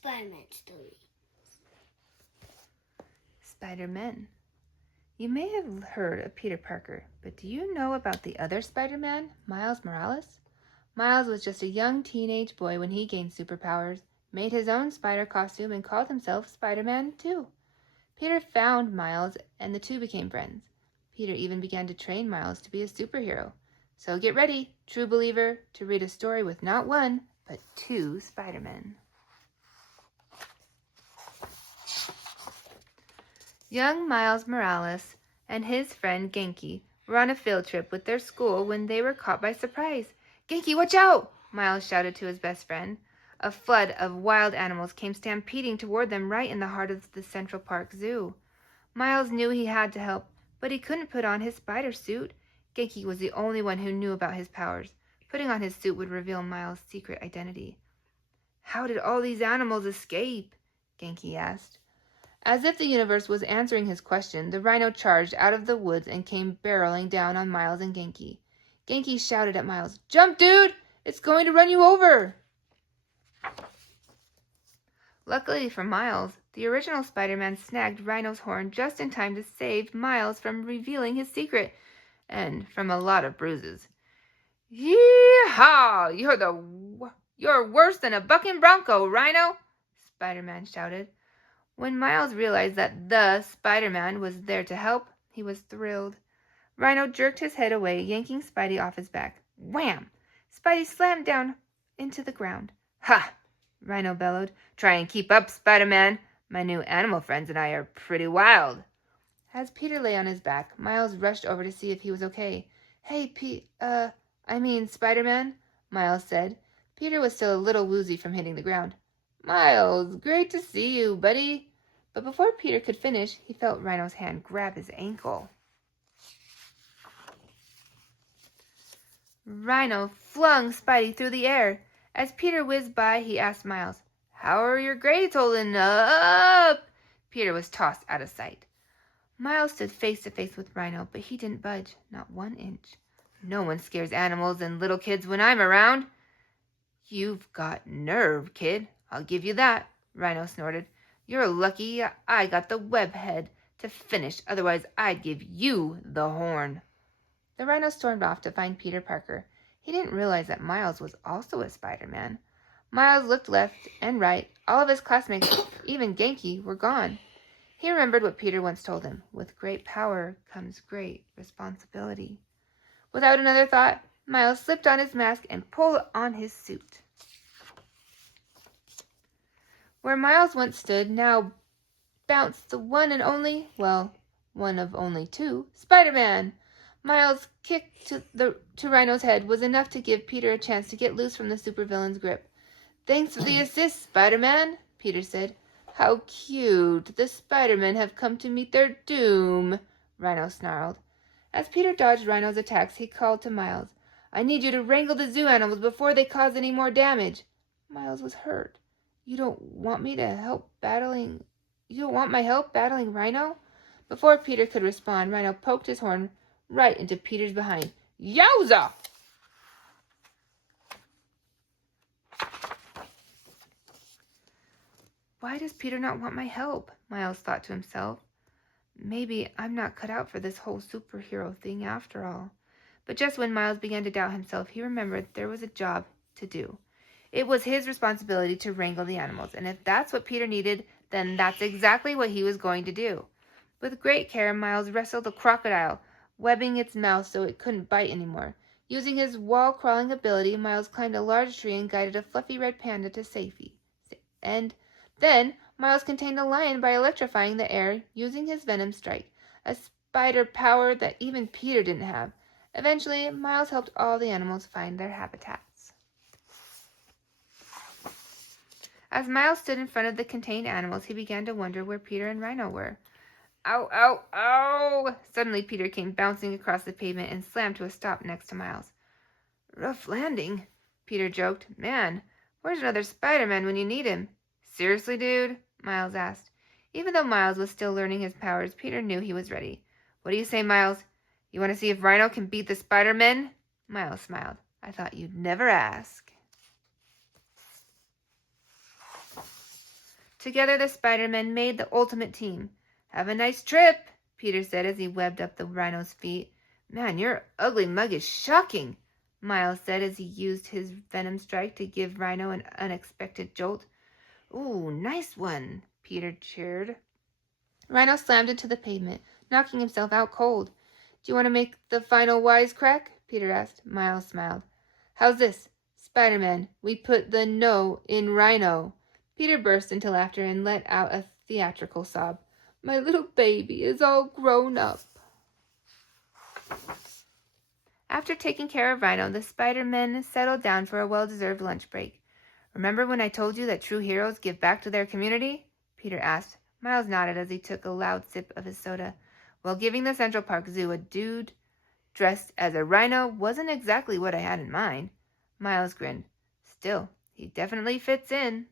Spider-Man story. Spider-Man. You may have heard of Peter Parker, but do you know about the other Spider-Man, Miles Morales? Miles was just a young teenage boy when he gained superpowers, made his own spider costume, and called himself Spider-Man too. Peter found Miles, and the two became friends. Peter even began to train Miles to be a superhero. So get ready, true believer, to read a story with not one, but two Spider-Men. Young Miles Morales and his friend Genki were on a field trip with their school when they were caught by surprise. "Genki, watch out!" Miles shouted to his best friend. A flood of wild animals came stampeding toward them right in the heart of the Central Park Zoo. Miles knew he had to help, but he couldn't put on his spider suit. Genki was the only one who knew about his powers. Putting on his suit would reveal Miles' secret identity. "How did all these animals escape?" Genki asked. As if the universe was answering his question, the rhino charged out of the woods and came barreling down on Miles and Genki. Genki shouted at Miles, "Jump, dude! It's going to run you over!" Luckily for Miles, the original Spider-Man snagged Rhino's horn just in time to save Miles from revealing his secret, and from a lot of bruises. "Yee-haw! You're worse than a bucking bronco, Rhino!" Spider-Man shouted. When Miles realized that the Spider-Man was there to help, he was thrilled. Rhino jerked his head away, yanking Spidey off his back. Wham! Spidey slammed down into the ground. "Ha!" Rhino bellowed. "Try and keep up, Spider-Man. My new animal friends and I are pretty wild." As Peter lay on his back, Miles rushed over to see if he was okay. "Hey, Spider-Man," Miles said. Peter was still a little woozy from hitting the ground. "Miles, great to see you, buddy." But before Peter could finish, he felt Rhino's hand grab his ankle. Rhino flung Spidey through the air. As Peter whizzed by, he asked Miles, "How are your grades holding up?" Peter was tossed out of sight. Miles stood face to face with Rhino, but he didn't budge, not 1 inch. "No one scares animals and little kids when I'm around." "You've got nerve, kid. I'll give you that," Rhino snorted. "You're lucky I got the web head to finish, otherwise I'd give you the horn." The Rhino stormed off to find Peter Parker. He didn't realize that Miles was also a Spider-Man. Miles looked left and right. All of his classmates, even Genki, were gone. He remembered what Peter once told him. With great power comes great responsibility. Without another thought, Miles slipped on his mask and pulled on his suit. Where Miles once stood, now bounced the one and only, well, one of only two, Spider-Man. Miles' kick to Rhino's head was enough to give Peter a chance to get loose from the supervillain's grip. "Thanks for the assist, Spider-Man," Peter said. "How cute. The Spider-Men have come to meet their doom," Rhino snarled. As Peter dodged Rhino's attacks, he called to Miles, "I need you to wrangle the zoo animals before they cause any more damage." Miles was hurt. You don't want my help battling Rhino?" Before Peter could respond, Rhino poked his horn right into Peter's behind. "Yowza!" Why does Peter not want my help? Miles thought to himself. Maybe I'm not cut out for this whole superhero thing after all. But just when Miles began to doubt himself, he remembered there was a job to do. It was his responsibility to wrangle the animals, and if that's what Peter needed, then that's exactly what he was going to do. With great care, Miles wrestled a crocodile, webbing its mouth so it couldn't bite anymore. Using his wall-crawling ability, Miles climbed a large tree and guided a fluffy red panda to safety. And then Miles contained a lion by electrifying the air using his venom strike, a spider power that even Peter didn't have. Eventually, Miles helped all the animals find their habitats. As Miles stood in front of the contained animals, he began to wonder where Peter and Rhino were. "Ow, ow, ow!" Suddenly, Peter came bouncing across the pavement and slammed to a stop next to Miles. "Rough landing," Peter joked. "Man, where's another Spider-Man when you need him?" "Seriously, dude?" Miles asked. Even though Miles was still learning his powers, Peter knew he was ready. "What do you say, Miles? You want to see if Rhino can beat the Spider-Men?" Miles smiled. "I thought you'd never ask." Together the Spider-Men made the ultimate team. Have a nice trip, Peter said as he webbed up the rhino's feet. Man, your ugly mug is shocking, Miles said as he used his venom strike to give Rhino an unexpected jolt. Ooh, nice one, Peter cheered. Rhino slammed into the pavement, knocking himself out cold. Do you want to make the final wisecrack? Peter asked. Miles smiled. How's this? Spider-Man, we put the no in Rhino. Peter burst into laughter and let out a theatrical sob. My little baby is all grown up. After taking care of Rhino, the Spider-Men settled down for a well-deserved lunch break. Remember when I told you that true heroes give back to their community? Peter asked. Miles nodded as he took a loud sip of his soda. Well, giving the Central Park Zoo a dude dressed as a rhino wasn't exactly what I had in mind. Miles grinned. Still, he definitely fits in.